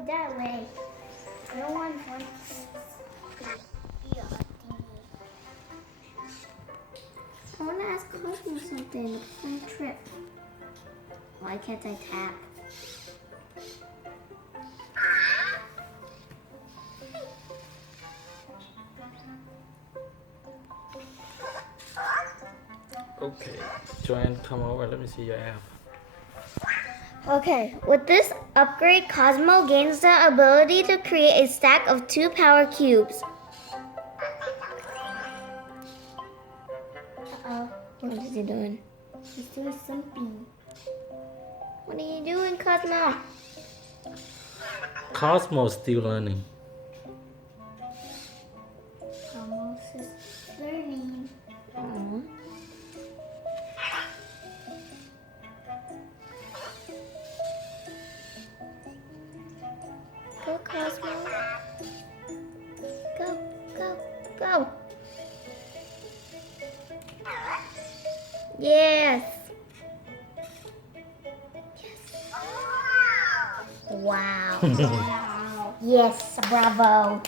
go that way. No one wants to be on TV. I want to ask Cosmo something. A fun trip. Why can't I tap? Okay, Joanne, come over. Let me see your app. Okay, with this upgrade, Cosmo gains the ability to create a stack of 2 power cubes. Uh-oh. What is he doing? He's doing something. What are you doing, Cosmo? Cosmo's still learning. Cosmos is learning. Aww. Go, Cosmo. Go, go, go. Yes. Yes. Wow. Wow. Yes, bravo.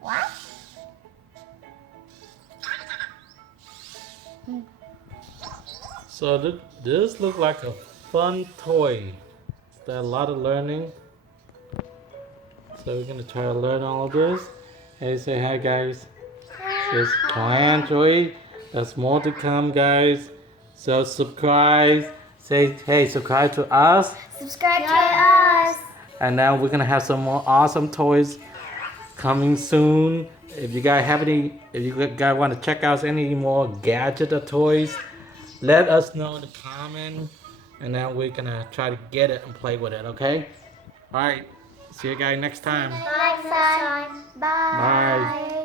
What? So this look like a fun toy. There's a lot of learning. So we're gonna try to learn all of this. Hey, say hi, guys. Just enjoy. There's more to come, guys. So subscribe. Say hey, subscribe to us. Subscribe to us. And now we're gonna have some more awesome toys coming soon. If you guys want to check out any more gadget or toys, let us know in the comment, and then we're gonna try to get it and play with it. Okay? All right. See you guys next time. Bye, son. Bye. Bye.